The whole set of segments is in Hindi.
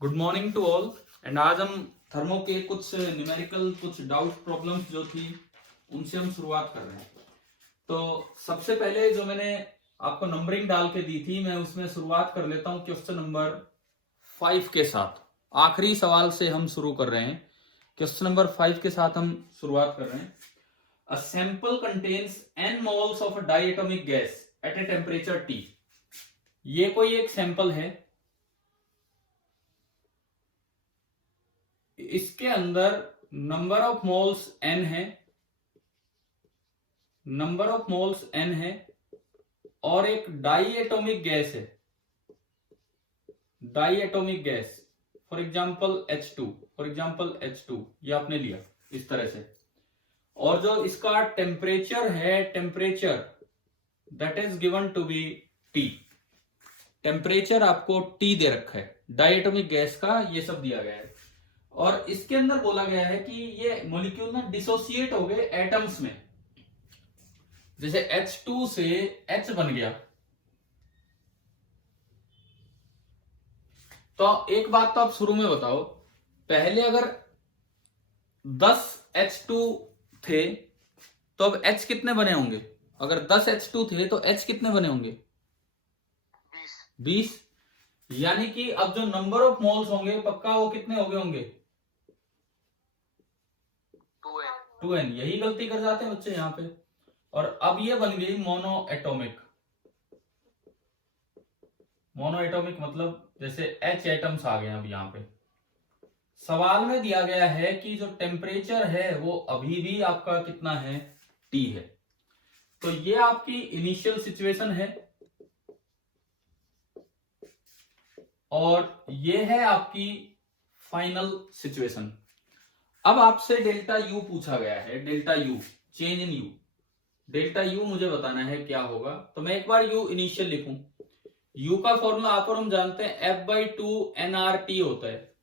Good morning to all. And आज हम थर्मो के कुछ न्यूमेरिकल कुछ डाउट प्रॉब्लम्स जो थी उनसे हम शुरुआत कर रहे हैं। तो सबसे पहले जो मैंने आपको नंबरिंग डाल के दी थी, मैं उसमें शुरुआत कर लेता हूं क्वेश्चन नंबर 5 के साथ। आखिरी सवाल से हम शुरू कर रहे हैं। क्वेश्चन नंबर 5 के साथ हम शुरुआत कर रहे हैं। A sample contains n moles of a diatomic gas at a temperature T। ये कोई एक सैंपल है, इसके अंदर नंबर ऑफ मोल्स n है, नंबर ऑफ मोल्स n है और एक डाइएटॉमिक गैस है, diatomic gas for example H2, for example H2 ये आपने लिया इस तरह से। और जो इसका टेम्परेचर है, temperature that is given to be T। Temperature आपको T दे रखा है, डाइएटॉमिक गैस का ये सब दिया गया है। और इसके अंदर बोला गया है कि ये मॉलिक्यूल ना डिसोसिएट हो गए एटम्स में। जैसे H2 से H बन गया। तो एक बात तो आप शुरू में बताओ, पहले अगर 10 H2 थे तो अब H कितने बने होंगे? अगर 10 H2 थे तो H कितने बने होंगे? 20। यानी कि अब जो नंबर ऑफ मोल्स होंगे पक्का वो कितने हो गए होंगे? 2n। यही गलती कर जाते हैं बच्चे यहां पे। और अब ये बन गई मोनो एटॉमिक। मोनो एटॉमिक मतलब जैसे H एटम्स आ गए अब यहां पे। सवाल में दिया गया है कि जो टेम्परेचर है वो अभी भी आपका कितना है? T है। तो ये आपकी इनिशियल सिचुएशन है और ये है आपकी फाइनल सिचुएशन। अब आपसे डेल्टा U पूछा गया है, delta U, change in U। Delta U मुझे बताना है क्या होगा। तो मैं एक बार U इनिशियल लिखूं। U का फॉर्मूला आप और हम जानते हैं F/2 nRT होता है।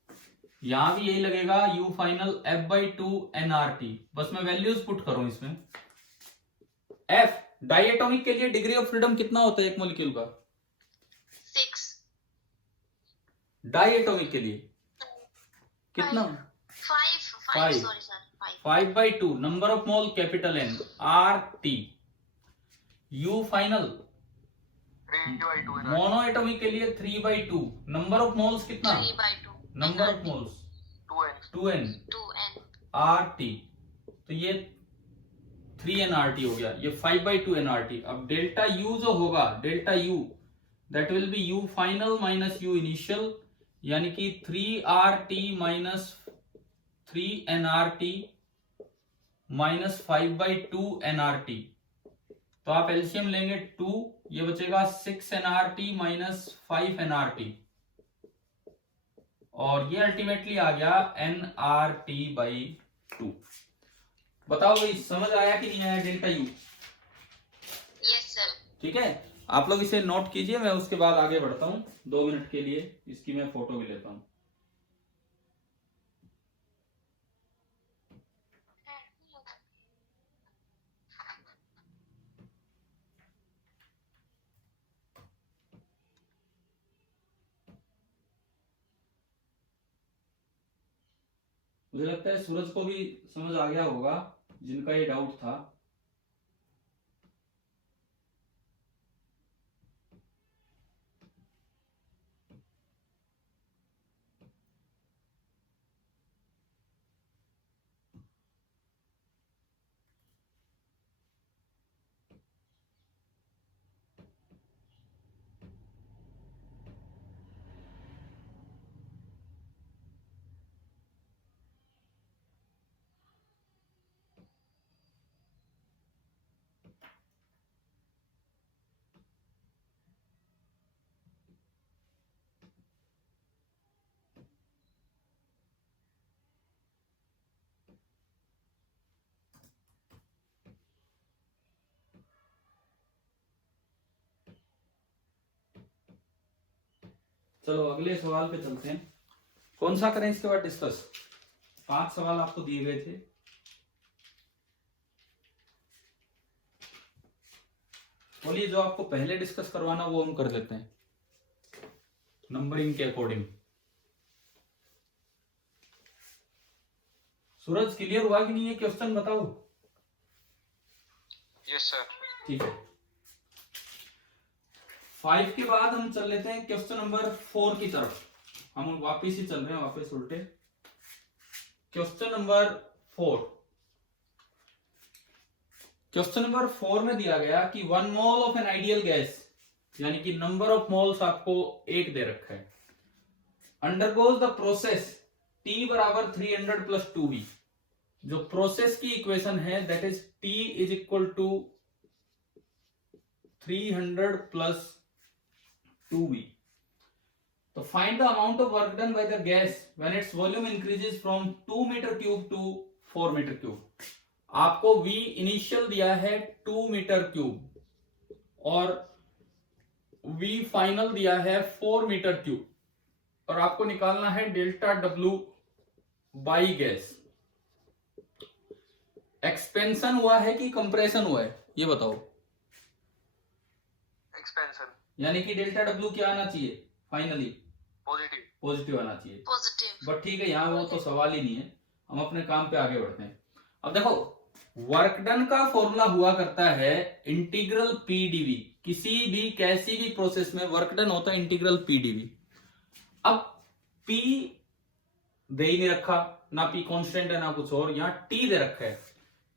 यहां भी यही लगेगा U फाइनल F/2 nRT। बस मैं वैल्यूज पुट करूं इसमें। F डाइएटॉमिक के लिए डिग्री ऑफ फ्रीडम कितना होता है एक मॉलिक्यूल का? 6। डाइएटॉमिक के लिए कितना? 5 sorry sir 5/2 number of mole capital N RT। U final mono atomic के लिए 3/2 नंबर ऑफ मोल्स कितना? 3/2 number of moles 2n 2n RT। तो ये 3nRT हो गया, ये 5/2 nRT। अब डेल्टा U जो होगा, delta U that will be U final minus U initial, यानी कि 3RT minus 3nRT minus 5/2 nRT। तो आप एलसीएम लेंगे 2, ये बचेगा 6nRT माइनस 5nRT और ये अल्टीमेटली आ गया nRT/2। बताओ भाई समझ आया कि नहीं आया डेल्टा U? Yes sir. ठीक है, आप लोग इसे नोट कीजिए, मैं उसके बाद आगे बढ़ता हूं। 2 मिनट के लिए इसकी मैं फोटो भी लेता हूं। मुझे लगता है सूरज को भी समझ आ गया होगा जिनका ये डाउट था। चलो अगले सवाल पे चलते हैं। कौन सा करें इसके बाद डिस्कस? 5 सवाल आपको दिए गए थे। बोलिए, जो आपको पहले डिस्कस करवाना वो हम कर लेते हैं नंबरिंग के अकॉर्डिंग। सूरज क्लियर हुआ कि नहीं है क्वेश्चन बताओ। Yes sir. ठीक है, 5 के बाद हम चल लेते हैं क्वेश्चन नंबर 4 की तरफ। हम वापिस ही चल रहे हैं, वापस उल्टे। क्वेश्चन नंबर 4, क्वेश्चन नंबर 4 में दिया गया कि 1 mole of an ideal gas, यानी कि नंबर ऑफ मोल्स आपको 1 दे रखा है, अंडरगोज द प्रोसेस T बराबर 300 प्लस 2V। जो प्रोसेस की इक्वेशन है that is T is equal to 300 plus 2V। तो find the amount of work done by the gas when its volume increases from 2 metre cube to 4 metre cube. आपको V इनिशियल दिया है 2 मीटर क्यूब और V फाइनल दिया है 4 मीटर क्यूब, और आपको निकालना है delta W by gas. Expansion हुआ है कि कंप्रेशन हुआ है ये बताओ। एक्सपेंशन। यानी कि डेल्टा W क्या आना चाहिए फाइनली? पॉजिटिव। पॉजिटिव आना चाहिए। पॉजिटिव। बट ठीक है, यहाँ वो तो सवाल ही नहीं है, हम अपने काम पे आगे बढ़ते हैं। अब देखो, वर्क डन का फॉर्मूला हुआ करता है इंटीग्रल PdV। किसी भी कैसी भी प्रोसेस में वर्क डन होता है इंटीग्रल PdV। अब P दे ही नहीं रखा, ना P कांस्टेंट है ना कुछ और, यहाँ T दे रखा है।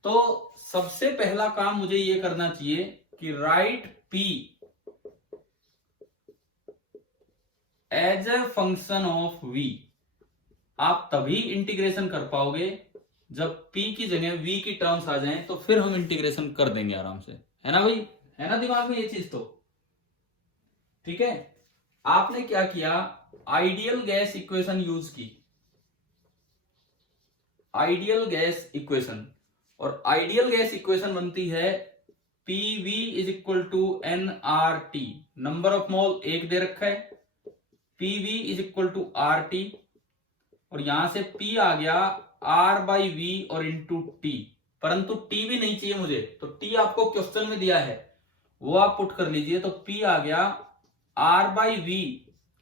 तो सबसे पहला काम मुझे ये करना चाहिए कि right P as a function of V। आप तभी इंटीग्रेशन कर पाओगे जब P की जगह V की टर्म्स आ जाएं, तो फिर हम इंटीग्रेशन कर देंगे आराम से, है ना भाई? है ना दिमाग में ये चीज? तो ठीक है, आपने क्या किया, आइडियल गैस इक्वेशन यूज की, आइडियल गैस इक्वेशन। और आइडियल गैस इक्वेशन बनती है PV is equal to nRT। Number of mole 1 दे रखा है, PV is equal to RT, और यहां से P आ गया R बाई V और इंटू T। परंतु T भी नहीं चाहिए मुझे, तो T आपको क्वेश्चन में दिया है वो आप पुट कर लीजिए। तो P आ गया R by V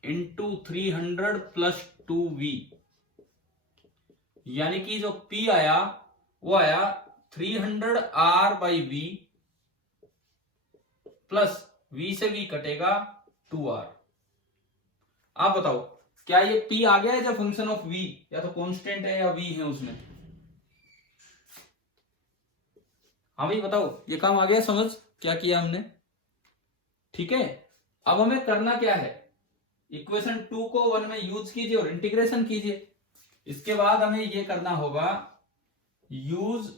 into 300 plus 2V, यानी कि जो P आया वो आया 300 R by V plus V से V कटेगा 2R। आप बताओ क्या ये P आ गया है जो फंक्शन ऑफ V, या तो कांस्टेंट है या V है उसमें? हाँ भाई बताओ, ये काम आ गया समझ क्या किया हमने? ठीक है, अब हमें करना क्या है, इक्वेशन 2 को 1 में यूज कीजिए और इंटीग्रेशन कीजिए। इसके बाद हमें ये करना होगा, use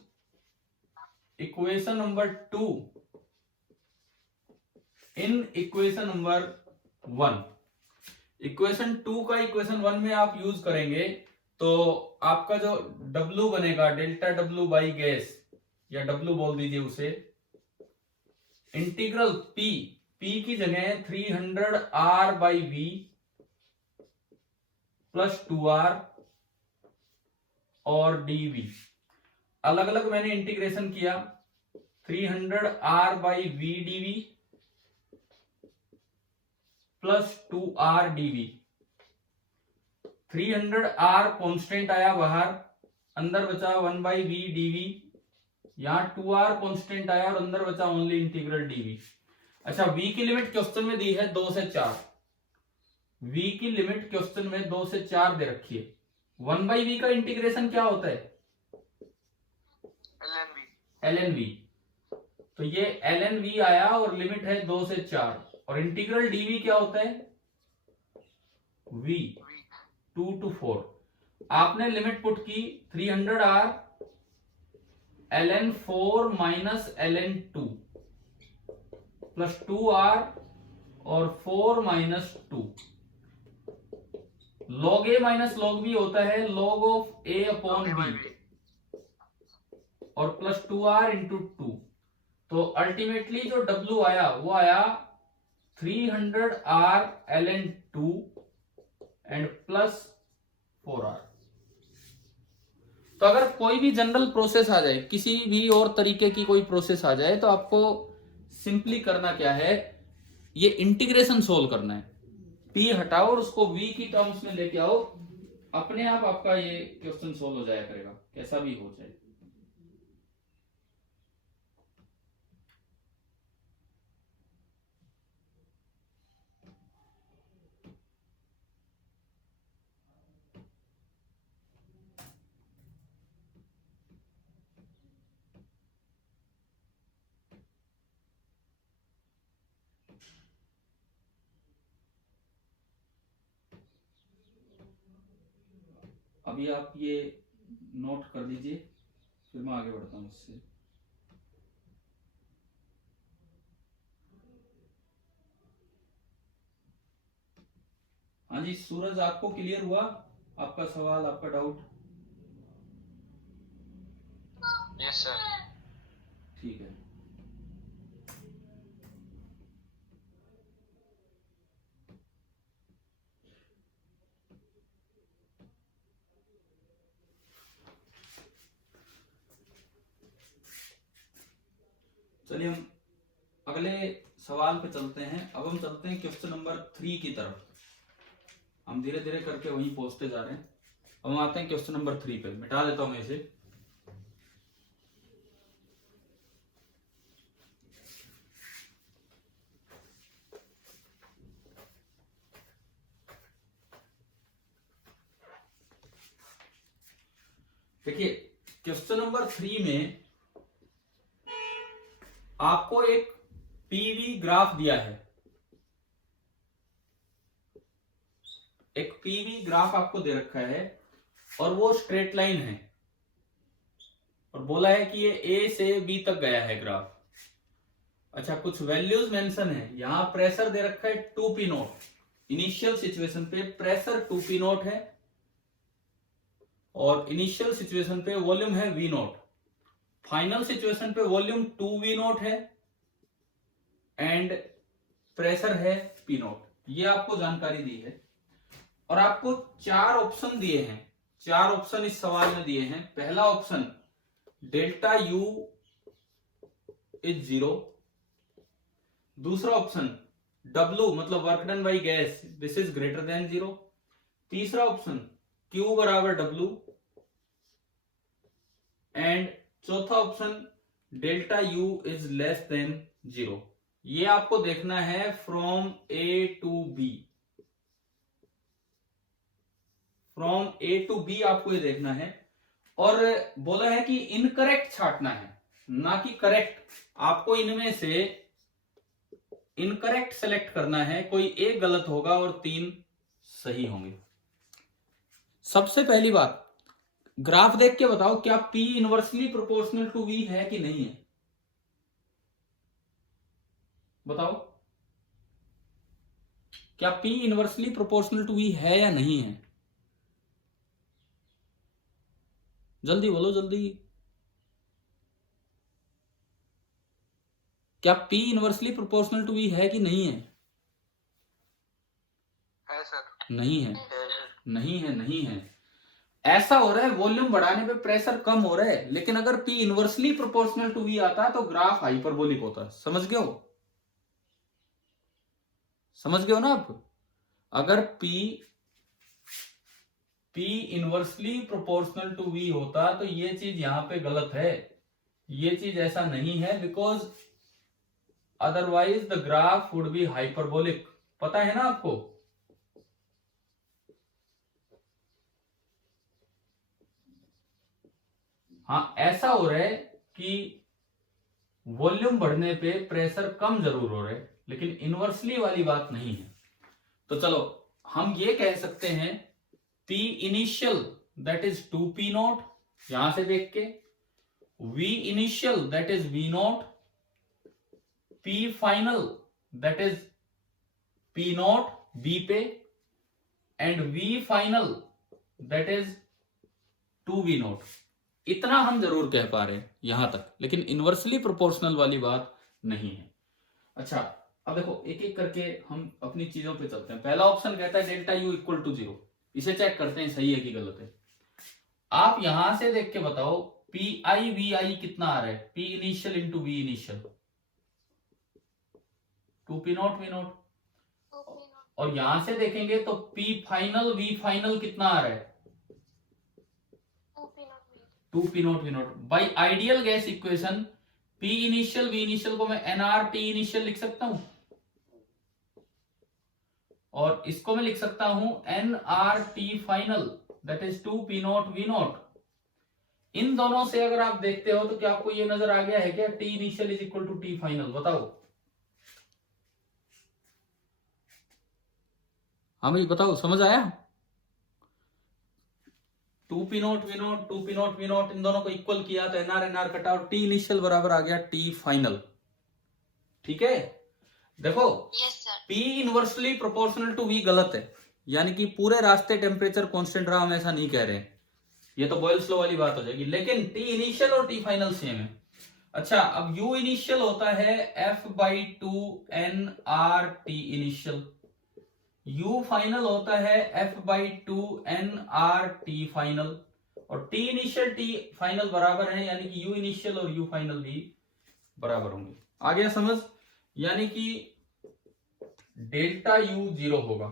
equation number 2 in equation number 1। Equation 2 का इक्वेशन 1 में आप यूज करेंगे तो आपका जो W बनेगा डेल्टा W बाई गैस, या W बोल दीजिए उसे, इंटीग्रल P की जगह 300 R by V plus 2R और dV। अलग अलग मैंने इंटीग्रेशन किया, 300 R by V dV plus 2R dV। 300 R constant आया बाहर, अंदर बचा 1 बाई V dV। यहां 2R कांस्टेंट आया और अंदर बचा ओनली इंटीग्रल dV। अच्छा, V की लिमिट क्वेश्चन में दी है 2 से 4। V की लिमिट क्वेश्चन में 2 से 4 दे रखी है। 1 बाई V का इंटीग्रेशन क्या होता है? ln V। तो ये ln V आया और लिमिट है 2 से 4, और इंटीग्रल dV क्या होता है? V 2 to 4। आपने लिमिट पुट की 300 R ln 4 minus ln 2 plus 2R और 4 minus 2। log A minus log B होता है log of A upon B, और प्लस 2R इंटू 2। तो अल्टीमेटली जो W आया वो आया 300 R ln 2 and plus 4R। तो अगर कोई भी जनरल प्रोसेस आ जाए, किसी भी और तरीके की कोई प्रोसेस आ जाए, तो आपको सिंपली करना क्या है, ये इंटीग्रेशन सोल्व करना है। P हटाओ और उसको V की टर्म्स में लेके आओ, अपने आप आपका ये क्वेश्चन सोल्व हो जाया करेगा, कैसा भी हो जाए। अभी आप ये नोट कर लीजिए, फिर मैं आगे बढ़ता हूँ इससे। हाँ जी सूरज, आपको क्लियर हुआ आपका सवाल, आपका डाउट? Yes sir. ठीक है। चलिए हम अगले सवाल पे चलते हैं। अब हम चलते हैं क्वेश्चन नंबर 3 की तरफ। हम धीरे धीरे करके वहीं पहुंचते जा रहे हैं। अब हम आते हैं क्वेश्चन नंबर 3 पे। मिटा देता हूं इसे। देखिए क्वेश्चन नंबर 3 में आपको एक पीवी ग्राफ दिया है। एक पीवी ग्राफ आपको दे रखा है और वो स्ट्रेट लाइन है और बोला है कि ये ए से बी तक गया है ग्राफ। अच्छा कुछ वैल्यूज मेंशन है। यहां प्रेशर दे रखा है 2p नॉट। इनिशियल सिचुएशन पे प्रेशर 2p नॉट है और इनिशियल सिचुएशन पे वॉल्यूम है v नॉट। फाइनल सिचुएशन पे वॉल्यूम 2v नॉट है एंड प्रेशर है p नॉट। ये आपको जानकारी दी है और आपको 4 ऑप्शन दिए हैं। 4 ऑप्शन इस सवाल में दिए हैं। पहला ऑप्शन डेल्टा u इज 0। दूसरा ऑप्शन W मतलब work done by gas this is greater than 0। तीसरा ऑप्शन Q बराबर W एंड चौथा option delta U is less than 0। ये आपको देखना है फ्रॉम A टू B। फ्रॉम A टू B आपको ये देखना है और बोला है कि इनकरेक्ट छांटना है ना कि करेक्ट। आपको इनमें से इनकरेक्ट सेलेक्ट करना है। कोई एक गलत होगा और 3 सही होंगे। सबसे पहली बात ग्राफ देख के बताओ क्या P inversely proportional to V है कि नहीं है? बताओ क्या P inversely proportional to V है या नहीं है? जल्दी बोलो जल्दी। क्या P inversely proportional to V है कि नहीं है? है सर। नहीं है, नहीं है, नहीं है। ऐसा हो रहा है वॉल्यूम बढ़ाने पे प्रेशर कम हो रहा है, लेकिन अगर P inversely proportional to V आता तो ग्राफ हाइपरबोलिक होता। समझ गए हो? समझ गए हो ना आप? अगर P inversely proportional to V होता तो ये चीज यहां पे गलत है। ये चीज ऐसा नहीं है because otherwise the graph would be hyperbolic. पता है ना आपको? हाँ ऐसा हो रहा है कि वॉल्यूम बढ़ने पे प्रेशर कम जरूर हो रहा है, लेकिन इनवर्सली वाली बात नहीं है। तो चलो हम ये कह सकते हैं P initial that is 2p not, यहां से देख के V initial that is V not, P final that is P not B पे and V final that is 2V not. इतना हम जरूर कह पा रहे हैं यहां तक, लेकिन इनवर्सली प्रोपोर्शनल वाली बात नहीं है। अच्छा अब देखो एक एक करके हम अपनी चीजों पे चलते हैं। पहला ऑप्शन कहता है डेल्टा U इक्वल टू 0। इसे चेक करते हैं सही है कि गलत है। आप यहां से देख के बताओ PI VI कितना आ रहा है? P initial into V initial 2p not V not. और यहां से देखेंगे तो P फाइनल V फाइनल कितना आ रहा है? 2 P not V not by ideal gas equation P initial V initial को मैं NR T इनिशियल लिख सकता हूं और इसको मैं लिख सकता हूं NR T final that is 2 P not V not. इन दोनों से अगर आप देखते हो तो क्या आपको ये नजर आ गया है क्या T initial is equal to T final? बताओ। हाँ भाई बताओ, समझ आया? 2 P not V not 2 P not V not इन दोनों को इक्वल किया तो NR NR कटा और T इनिशियल बराबर आ गया T फाइनल। ठीक है, देखो Yes, sir. P inversely proportional to V गलत है, यानी कि पूरे रास्ते टेम्परेचर कांस्टेंट रहा, हम ऐसा नहीं कह रहे हैं, ये तो बॉयल्स लॉ वाली बात हो जाएगी। लेकिन T इनिशियल और T फाइनल सेम है। अच्छा, अब U इनिशियल होता है F/2 NRT initial, U final होता है F/2 NRT फाइनल, और T इनिशियल T फाइनल बराबर है, यानी कि U इनिशियल और U फाइनल भी बराबर होंगे। आ गया समझ? यानी कि डेल्टा U 0 होगा।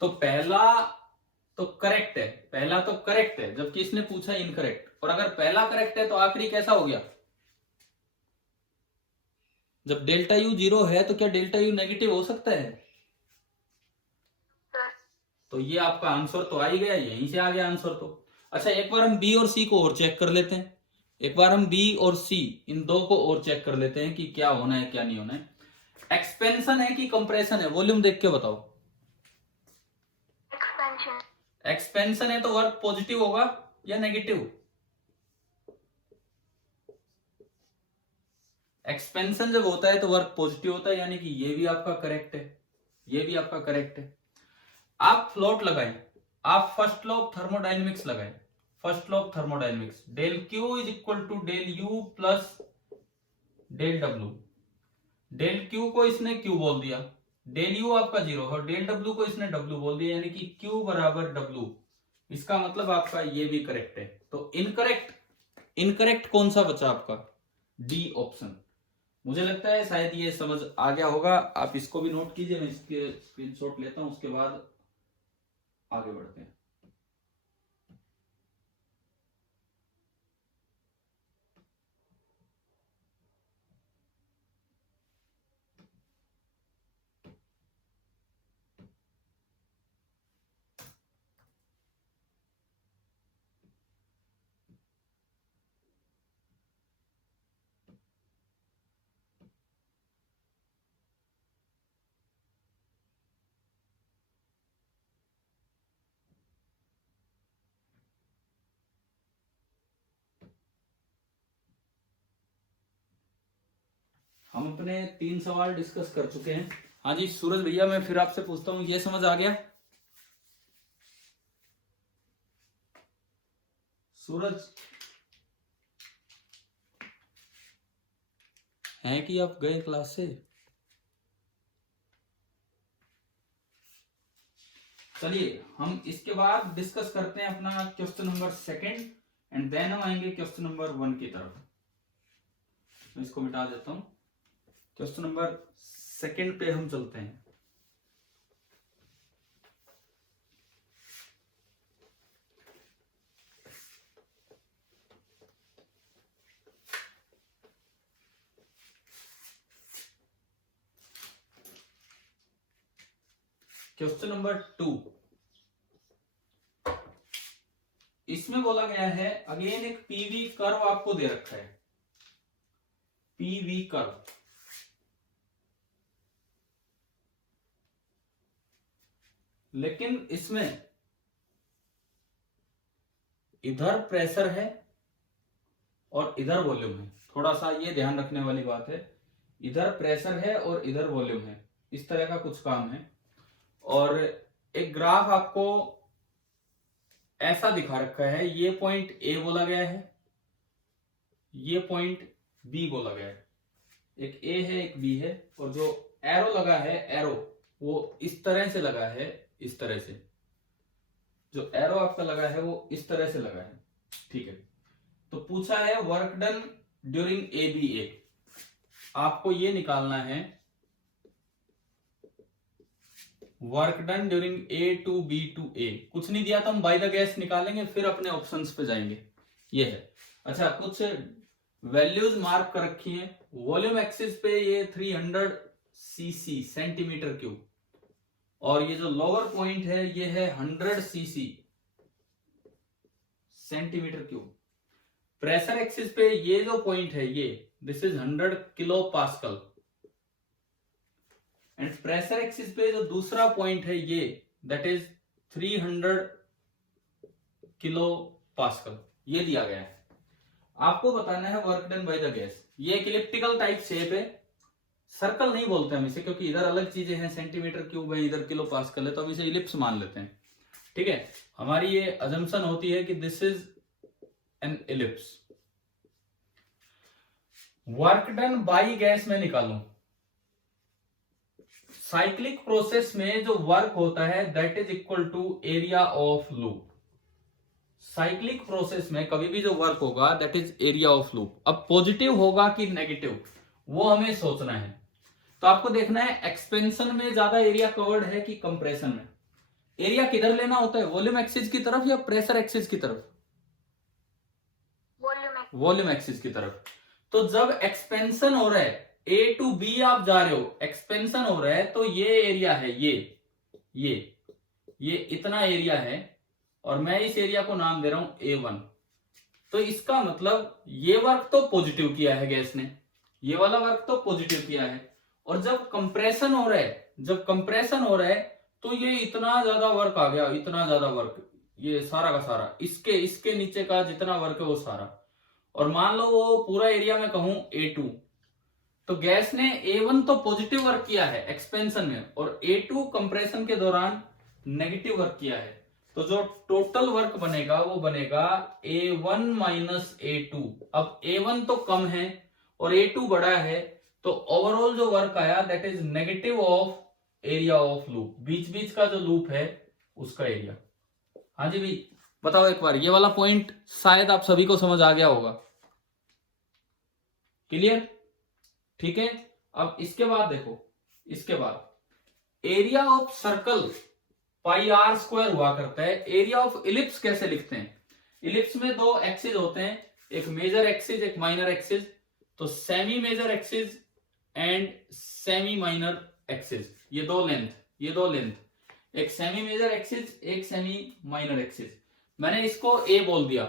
तो पहला तो करेक्ट है, पहला तो करेक्ट है, जबकि इसने पूछा इनकरेक्ट। और अगर पहला करेक्ट है तो आखिरी कैसा हो गया? जब डेल्टा U 0 है तो क्या डेल्टा U नेगेटिव हो सकता है? तो ये आपका आंसर तो आ ही गया, यहीं से आ गया आंसर तो। अच्छा, एक बार हम B और C को और चेक कर लेते हैं। एक बार हम B और C इन दो को और चेक कर लेते हैं कि क्या होना है क्या नहीं होना है। एक्सपेंशन है कि कंप्रेशन है? वॉल्यूम देख के बताओ। Expansion. एक्सपेंशन है तो वर्क पॉजिटिव होगा या नेगेटिव? एक्सपेंशन जब होता है तो वर्क पॉजिटिव होता है, यानी कि ये भी आपका करेक्ट है, ये भी आपका करेक्ट है। आप फ्लोट लगाएं, आप फर्स्ट लॉ ऑफ थर्मोडायनेमिक्स लगाएं। First law of thermodynamics, del Q is equal to del U plus del W। Del Q को इसने Q बोल दिया, डेल U आपका 0 और डेल W को इसने W बोल दिया, यानी कि Q बराबर W। इसका मतलब आपका ये भी करेक्ट है। तो इनकरेक्ट, इनकरेक्ट कौन सा बचा आपका? D option. मुझे लगता है शायद ये समझ आ गया होगा। आप इसको भी नोट कीजिए, मैं इसके स्क्रीनशॉट लेता हूं, उसके बाद आगे बढ़ते हैं। हम अपने 3 सवाल डिस्कस कर चुके हैं। हाँ जी सूरज भैया, मैं फिर आपसे पूछता हूँ, ये समझ आ गया? सूरज है कि आप गए क्लास से? चलिए हम इसके बाद डिस्कस करते हैं अपना क्वेश्चन नंबर 2 एंड देन हम आएंगे क्वेश्चन नंबर 1 की तरफ। मैं इसको मिटा देता हूं। क्वेश्चन नंबर 2 पे हम चलते हैं। क्वेश्चन नंबर 2, इसमें बोला गया है अगेन एक पीवी कर्व आपको दे रखा है, पीवी कर्व। लेकिन इसमें इधर प्रेशर है और इधर वॉल्यूम है। थोड़ा सा ये ध्यान रखने वाली बात है, इधर प्रेशर है और इधर वॉल्यूम है, इस तरह का कुछ काम है। और एक ग्राफ आपको ऐसा दिखा रखा है, ये पॉइंट ए बोला गया है, ये पॉइंट बी बोला गया है। एक ए है एक बी है, और जो एरो लगा है, एरो वो इस तरह से लगा है, इस तरह से जो एरो आपका लगा है वो इस तरह से लगा है। ठीक है, तो पूछा है work done during A B A. आपको ये निकालना है work done during A to B to A, कुछ नहीं दिया तो हम बाय द गैस निकालेंगे, फिर अपने ऑप्शंस पे जाएंगे। ये है। अच्छा, कुछ वैल्यूज मार्क कर रखी हैं। वॉल्यूम एक्सिस पे ये 300 सीसी सेंटीमीटर क्यूब, और ये जो लोअर पॉइंट है ये है 100 CC centimetre cube. Pressure axis पे ये जो पॉइंट है ये this is 100 kilo pascal, and pressure axis पे जो दूसरा पॉइंट है ये दैट इज 300 किलो पास्कल। ये दिया गया है, आपको बताना है work done by the gas. ये एक इलिप्टिकल टाइप शेप है, सर्कल नहीं बोलते हम इसे क्योंकि इधर अलग चीजें हैं, सेंटीमीटर क्यूब है, इधर किलो पास्कल है, तो हम इसे इलिप्स मान लेते हैं। ठीक है, हमारी ये अजम्पशन होती है कि this is an ellipse. Work done by gas में निकालूं, साइक्लिक प्रोसेस में जो वर्क होता है that is equal to area of loop. Cyclic process में कभी भी जो वर्क होगा that is area of loop. अब पॉजिटिव होगा कि नेगेटिव वो हमें सोचना है। तो आपको देखना है एक्सपेंशन में ज्यादा एरिया कवर्ड है कि कंप्रेशन में। एरिया किधर लेना होता है, वॉल्यूम एक्सिस की तरफ या प्रेशर एक्सिस की तरफ? वॉल्यूम एक्सिस की तरफ। तो जब एक्सपेंशन हो रहा है ए टू बी आप जा रहे हो, एक्सपेंशन हो रहा है, तो ये एरिया है, ये इतना एरिया है, और मैं इस एरिया को नाम दे रहा हूं A1। तो इसका मतलब ये वर्क तो पॉजिटिव किया है गैस ने, ये वाला वर्क तो पॉजिटिव किया है। और जब कंप्रेशन हो रहा है, तो ये इतना ज्यादा वर्क आ गया, इतना ज्यादा वर्क, ये सारा का सारा, इसके नीचे का जितना वर्क है वो सारा। और मान लो वो पूरा एरिया में कहूं A2, तो गैस ने A1 तो पॉजिटिव वर्क किया है एक्सपेंशन में, और A2 कंप्रेशन के दौरान नेगेटिव वर्क किया है। तो जो टोटल वर्क बनेगा वो बनेगा A1 माइनस A2। अब A1 तो कम है और A2 बड़ा है, तो ओवरऑल जो वर्क आया that is negative of area of loop, बीच बीच का जो लूप है उसका एरिया। हाँ जी भाई, बताओ एक बार, ये वाला पॉइंट शायद आप सभी को समझ आ गया होगा। क्लियर? ठीक है। अब इसके बाद देखो, इसके बाद area of circle pi R square हुआ करता है। एरिया ऑफ इलिप्स कैसे लिखते हैं? इलिप्स में दो एक्सिस होते हैं, एक मेजर एक्सिस एक माइनर एक्सिस। तो semi major axis and semi minor axis, ये दो लेंथ, एक सेमी मेजर एक्सिस एक सेमी माइनर एक्सिस। मैंने इसको ए बोल दिया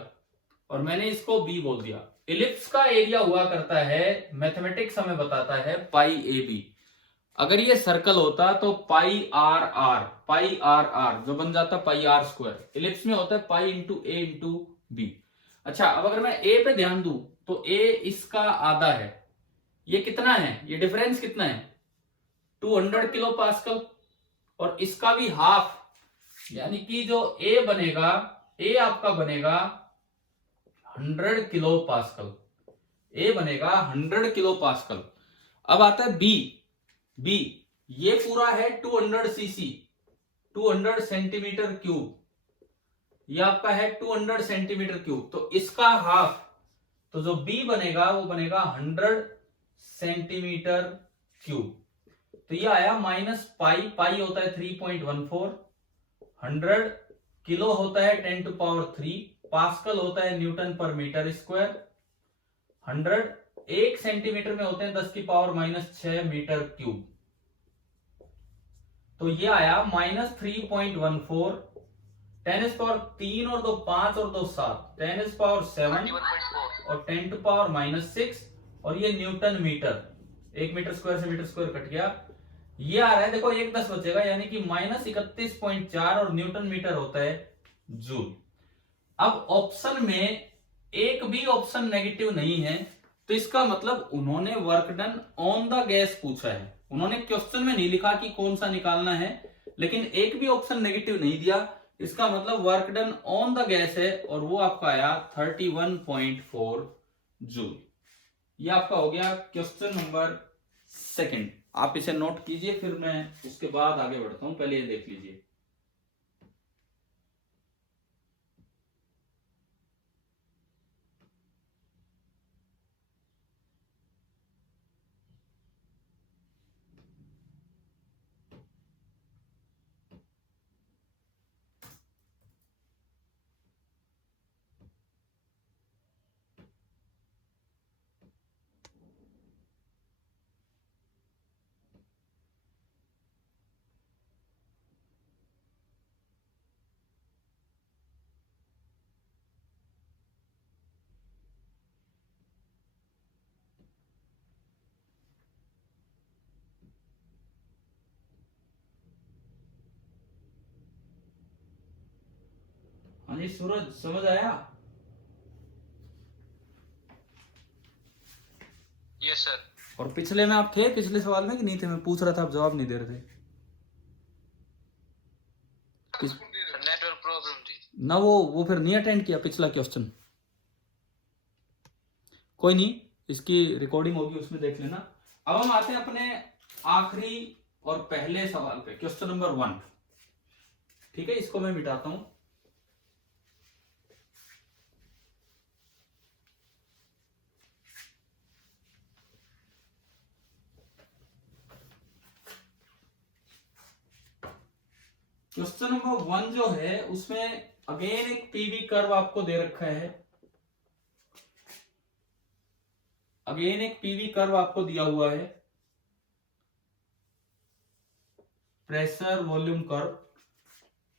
और मैंने इसको बी बोल दिया। इलिप्स का एरिया हुआ करता है, मैथमेटिक्स हमें बताता है पाई ए बी। अगर ये सर्कल होता तो पाई आर आर जो बन जाता पाई आर स्क्वायर। इलिप्स में होता है पाई इंटू ए इंटू बी। अच्छा, अब अगर मैं ए पे ध्यान दूं तो ए इसका आधा है, ये कितना है, ये डिफरेंस कितना है 200 किलो पास्कल, और इसका भी हाफ, यानी कि जो ए बनेगा, ए आपका बनेगा 100 किलो पास्कल, ए बनेगा 100 किलो पास्कल। अब आता है बी, ये पूरा है 200 सीसी 200 सेंटीमीटर क्यूब, ये आपका है 200 सेंटीमीटर क्यूब, तो इसका हाफ, तो जो बी बनेगा वो बनेगा 100 सेंटीमीटर क्यूब। तो ये आया माइनस पाई होता है 3.14, 100 किलो होता है 10 टू पावर 3, पास्कल होता है न्यूटन पर मीटर स्क्वायर, 100 1 सेंटीमीटर में होते हैं 10 की पावर -6 मीटर क्यूब। तो ये आया -3.14, 10 पावर 3 और 2 5 और 2 7, 10 पावर 7 और 10 टू पावर -6, और ये न्यूटन मीटर, 1 मीटर स्क्वायर से मीटर स्क्वायर कट गया, ये आ रहा है देखो 1 10 बचेगा, यानी कि -31.4, और न्यूटन मीटर होता है जूल। अब ऑप्शन में एक भी ऑप्शन नेगेटिव नहीं है, तो इसका मतलब उन्होंने work done on the gas पूछा है। उन्होंने क्वेश्चन में नहीं लिखा कि कौन सा निकालना है, लेकिन एक भी ऑप्शन नेगेटिव नहीं दिया, इसका मतलब work done on the gas है, और वो आपका आया 31.4 जूल। ये आपका हो गया क्वेश्चन नंबर 2। आप इसे नोट कीजिए, फिर मैं उसके बाद आगे बढ़ता हूं, पहले ये देख लीजिए। जी सूरज, समझ आया? Yes sir. और पिछले में आप थे, पिछले सवाल में कि नहीं थे? मैं पूछ रहा था, आप जवाब नहीं दे रहे थे। नेटवर्क प्रॉब्लम थी ना वो फिर नहीं अटेंड किया पिछला क्वेश्चन। कोई नहीं, इसकी रिकॉर्डिंग होगी, उसमें देख लेना। अब हम आते हैं अपने आखिरी और पहले सवाल पे, क्वेश्चन नंबर 1। ठीक है, इसको मैं मिटाता हूं। क्वेश्चन नंबर 1 जो है उसमें अगेन एक पीवी कर्व आपको दे रखा है। अगेन एक पीवी कर्व आपको दिया हुआ है, प्रेशर वॉल्यूम कर्व।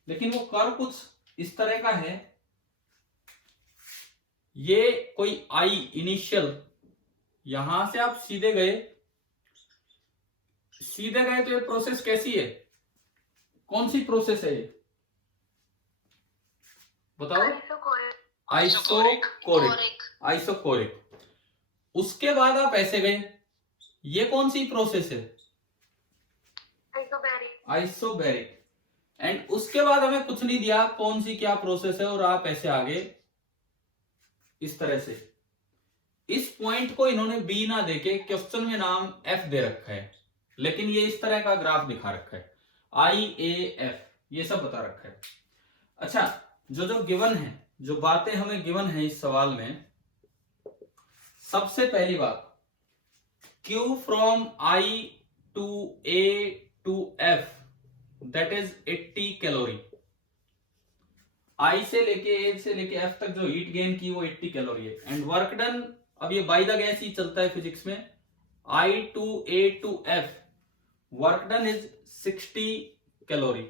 लेकिन वो कर्व कुछ इस तरह का है, ये कोई आई इनिशियल, यहां से आप सीधे गए तो ये प्रोसेस कैसी है? कौन सी प्रोसेस है ये बताओ? आइसोकोरिक। उसके बाद आप ऐसे गए, ये कौन सी प्रोसेस है? आइसोबैरिक। एंड उसके बाद हमें कुछ नहीं दिया कौन सी क्या प्रोसेस है, और आप ऐसे आगे इस तरह से। इस पॉइंट को इन्होंने बी ना देके क्वेश्चन में नाम एफ दे रखा है, लेकिन ये इस तरह का ग्राफ दिखा रखा है, IAF, ये सब बता रखा है। अच्छा, जो गिवन है, जो बातें हमें गिवन है इस सवाल में, सबसे पहली बात, Q from I to A to F that is 80 calorie. I से लेके A से लेके F तक जो हीट गेन की वो 80 कैलोरी है। एंड वर्क डन, अब ये बाय द गैस ही चलता है फिजिक्स में, I to A to F work done is 60 calorie.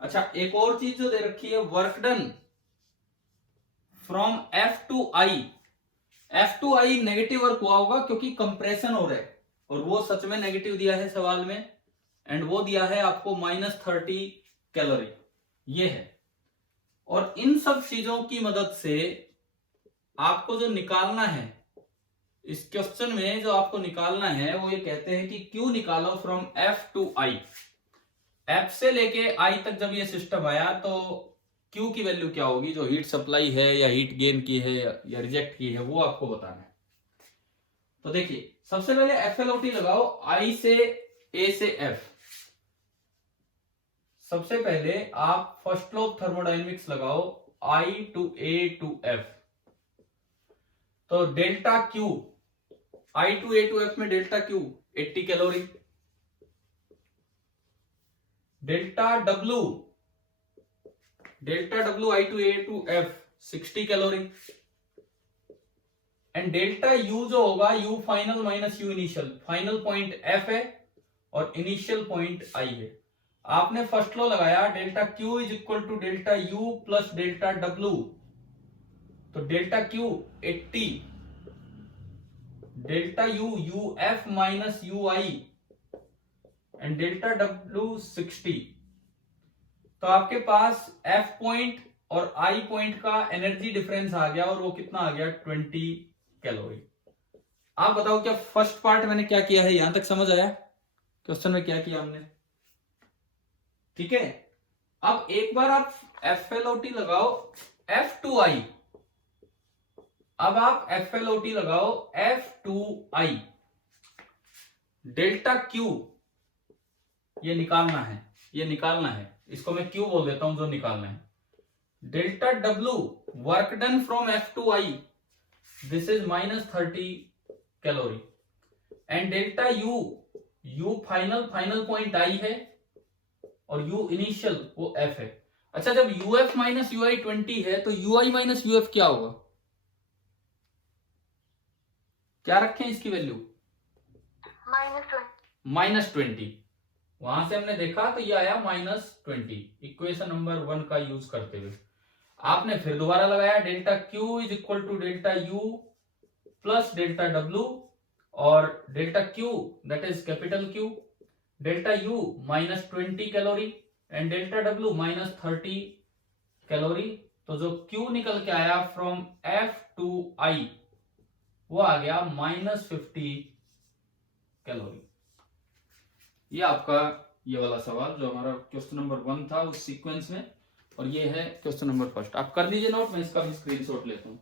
अच्छा, एक और चीज जो दे रखी है, work done from F to I। F to I negative work हुआ होगा क्योंकि कंप्रेशन हो रहा है, और वो सच में नेगेटिव दिया है सवाल में, एंड वो दिया है आपको -30 कैलोरी, ये है। और इन सब चीजों की मदद से आपको जो निकालना है इस क्वेश्चन में, जो आपको निकालना है वो ये कहते हैं कि Q निकालो from F to I। F से लेके I तक जब ये सिस्टम आया तो Q की वैल्यू क्या होगी, जो हीट सप्लाई है या हीट गेन की है या रिजेक्ट की है, वो आपको बताना है। तो देखिए, सबसे पहले FLOT लगाओ, I से A से F। सबसे पहले आप फर्स्ट लॉ ऑफ थर्मोडायनेमिक्स लगाओ, I to A to F। तो delta Q, I to A to F में delta Q 80 calorie, delta W I to A to F 60 calorie, and delta U जो होगा, U final minus U initial, final point F है और इनिशियल पॉइंट I है। आपने फर्स्ट लॉ लगाया, delta Q is equal to delta U plus delta W। तो delta Q 80, delta U UF minus UI, and delta W 60। तो आपके पास F पॉइंट और I पॉइंट का एनर्जी डिफरेंस आ गया, और वो कितना आ गया, 20 कैलोरी। आप बताओ, क्या फर्स्ट पार्ट मैंने क्या किया है? यहां तक समझ आया क्वेश्चन में क्या किया हमने? ठीक है, अब एक बार आप FLOT लगाओ F to I। अब आप FLOT लगाओ F to I, delta Q ये निकालना है, इसको मैं Q बोल देता हूं, जो निकालना है। Delta W work done from F to I, this is -30 calorie, and delta U final point I है, और U इनिशियल वो F है। अच्छा, जब UF माइनस UI 20 है तो UI माइनस UF क्या होगा? क्या रखें इसकी वैल्यू? -20। वहां से हमने देखा तो ये आया -20, इक्वेशन नंबर 1 का यूज करते हुए। आपने फिर दोबारा लगाया, delta Q is equal to delta U plus delta W, और delta Q that is capital Q, delta U -20 calorie, and delta W -30 calorie, तो जो Q निकल के आया फ्रॉम F टू I वो आ गया -50 कैलोरी। ये आपका ये वाला सवाल जो हमारा क्वेश्चन नंबर 1 था उस सीक्वेंस में, और ये है क्वेश्चन नंबर फर्स्ट। आप कर लीजिए नोट, मैं इसका भी स्क्रीनशॉट लेता हूं।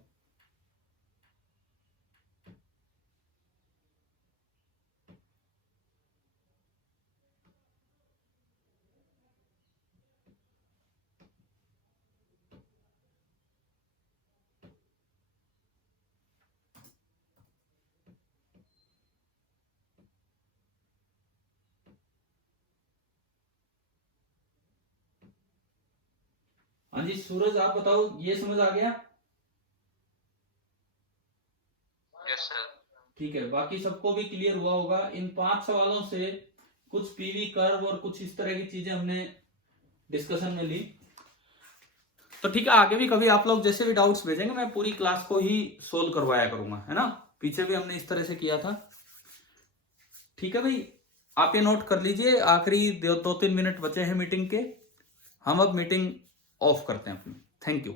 हाँ जी सूरज, आप बताओ ये समझ आ गया? Yes, sir. ठीक है, बाकी सबको भी क्लियर हुआ होगा। इन 5 सवालों से कुछ पीवी कर्व और कुछ इस तरह की चीजें हमने डिस्कशन में ली। तो ठीक है, आगे भी कभी आप लोग जैसे भी डाउट्स भेजेंगे मैं पूरी क्लास को ही सोल्व करवाया करूंगा, है ना। पीछे भी हमने इस तरह से किया था। ठीक है भाई, आप ये नोट कर लीजिए। आखिरी 2-3 मिनट बचे हैं मीटिंग के, हम अब मीटिंग ऑफ करते हैं अपनी। Thank you.